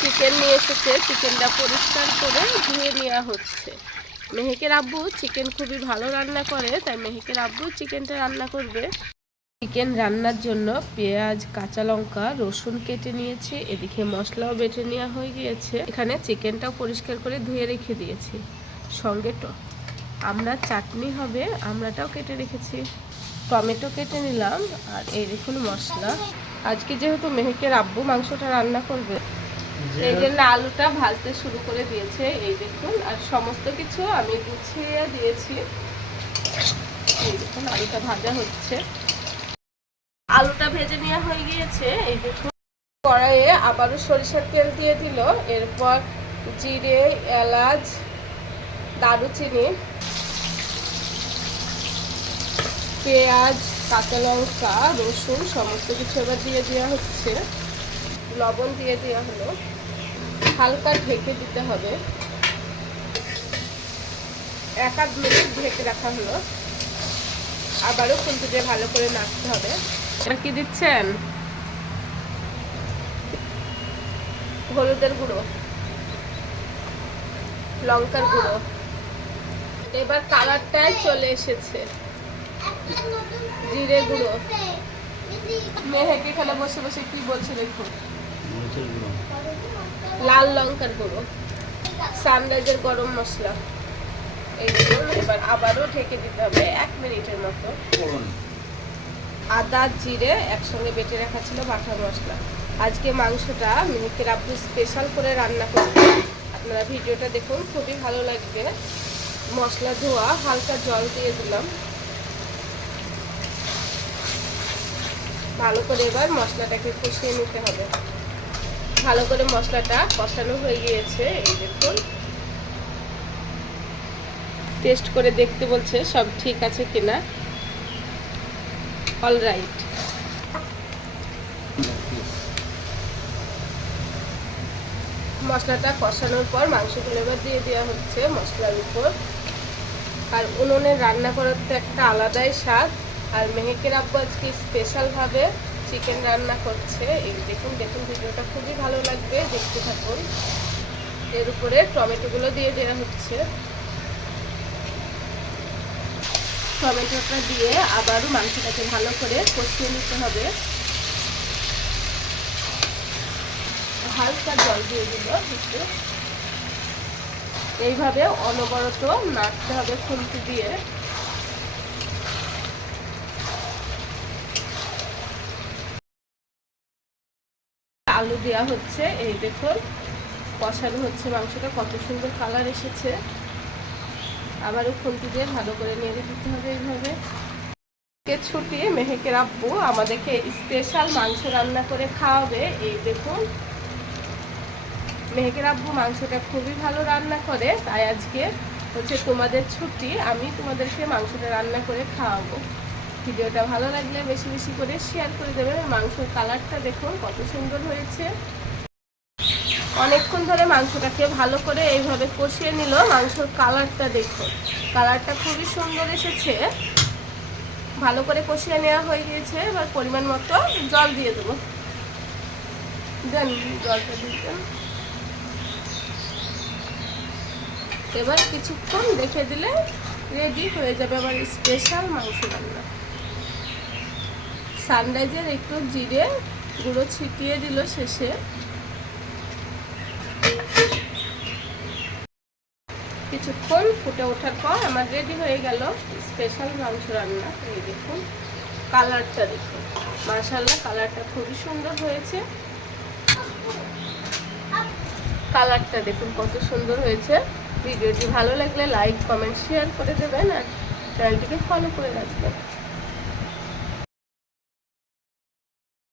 Chicken নিয়ে এসেছে, চিকেনটা পরিষ্কার করে ধুয়ে নেওয়া হচ্ছে। মেহেকের আব্বু চিকেন খুবই ভালো রান্না করে, তাই মেহেকের আব্বু চিকেনটা রান্না করবে। চিকেন রান্নার জন্য পেঁয়াজ, কাঁচা লঙ্কা, রসুন কেটে নিয়েছি। এদিকে মশলাও বেটে নেওয়া হয়ে গিয়েছে। এখানে চিকেনটাও পরিষ্কার করে ধুয়ে রেখে দিয়েছি। সঙ্গে আমরা চাটনি হবে, আমরাটাও কেটে রেখেছি। টমেটো কেটে নিলাম। আর এই দেখুন মশলা। আজকে যেহেতু মেহেকের আব্বু মাংসটা রান্না করবে, এই জন্য আলুটা ভাজতে শুরু করে দিয়েছে। এই দেখুন, আর সমস্ত কিছু আমি গুছিয়ে দিয়েছি। এই দেখুন আলুটা ভাজা হচ্ছে। আলুটা ভেজে নেওয়া হয়ে গিয়েছে। এই দেখুন কড়াইয়ে আবারও সরিষার তেল দিয়ে দিল। এরপর জিরে, এলাচ, দারুচিনি, পেঁয়াজ, কাঁচা লঙ্কা, রসুন সমস্ত কিছু এবার দিয়ে দেওয়া হচ্ছে। লবণ দিয়ে দেওয়া হলো। হালকা ঢেকে দিতে হবে। 1-8 মিনিট ঢেকে রাখা হলো। আবারও খুন্তি দিয়ে ভালো করে নাড়তে হবে। এটা কি দিচ্ছেন? হলুদের গুঁড়ো, লঙ্কার গুঁড়ো। এবার কালারটাই চলে এসেছে। জিরে গুঁড়ো। মেহেক এখানে বসে বসে কি বলছে দেখুন। লাল লঙ্কার গুঁড়ো, সানরাইজের গরম মশলা। এইগুলো এবার আবারও ঢেকে দিতে হবে 1 মিনিটের মতো। আদা, জিরে একসঙ্গে বেটে রাখা ছিল বাটা মশলা। আজকে মাংসটা মেহেকের আব্বু স্পেশাল করে রান্না করবে। আপনারা ভিডিওটা দেখুন, খুবই ভালো লাগবে। মশলা ধোয়া, হালকা জল দিয়ে দিলাম। ভালো করে এবার মশলাটাকে কষিয়ে নিতে হবে। ভালো করে মশলাটা কষানো হয়ে গিয়েছে। এই দেখুন, টেস্ট করে দেখতে বলছে সব ঠিক আছে কিনা। অলরাইট। মশলাটা কষানোর পর মাংসগুলো এবার দিয়ে দেওয়া হচ্ছে মশলার উপর। আর উনুনে রান্না করার তো একটা আলাদাই স্বাদ। আর মেহেকের আব্বু আজকে স্পেশালভাবে চিকেন রান্না করছে। এই দেখুন দেখুন, ভিডিওটা খুবই ভালো লাগবে, দেখতে থাকুন। এর উপরে টমেটোগুলো দিয়ে দেওয়া হচ্ছে। টমেটোটা দিয়ে আবারও মাংসটাকে ভালো করে কষিয়ে নিতে হবে। হালকা জল দিয়ে দিল একটু। এইভাবে অনবরত নাড়তে হবে খুন্তি দিয়ে। আলু দেওয়া হচ্ছে। এই দেখুন কষানো হচ্ছে মাংসটা, কত সুন্দর কালার এসেছে। আবারও খুন্তি দিয়ে ভালো করে নেড়ে দিতে হবে। এইভাবে ছুটি মেহেকের আব্বু আমাদেরকে স্পেশাল মাংস রান্না করে খাওয়াবে। এই দেখুন, মেহেকের আব্বু মাংসটা খুবই ভালো রান্না করে, তাই আজকে হচ্ছে তোমাদের ছুটি, আমি তোমাদেরকে মাংসটা রান্না করে খাওয়াবো। ভিডিওটা ভালো লাগলে বেশি বেশি করে শেয়ার করে দেবেন। মাংসের কালারটা দেখুন কত সুন্দর হয়েছে। অনেকক্ষণ ধরে মাংসটাকে ভালো করে এইভাবে কষিয়ে নিল। মাংসের কালারটা দেখুন, কালারটা খুবই সুন্দর এসেছে। ভালো করে কষিয়ে নেওয়া হয়ে গিয়েছে। এবার পরিমাণ মতো জল দিয়ে দেবো। দেন জলটা দিতেন। এবার কিছুক্ষণ রেখে দিলে রেডি হয়ে যাবে আমার স্পেশাল মাংস রান্না। সানরাইজের একটু জিরে গুঁড়ো ছিটিয়ে দিল শেষে। কিছুক্ষণ ফুটে ওঠার পর আমার রেডি হয়ে গেল স্পেশাল মাংস রান্না। এই দেখুন কালারটা দেখুন, মাশাআল্লাহ কালারটা খুবই সুন্দর হয়েছে। কালারটা দেখুন কত সুন্দর হয়েছে। ভিডিওটি ভালো লাগলে লাইক, কমেন্ট, শেয়ার করে দেবেন। আর চ্যানেলটিকে ফলো করে রাখবেন।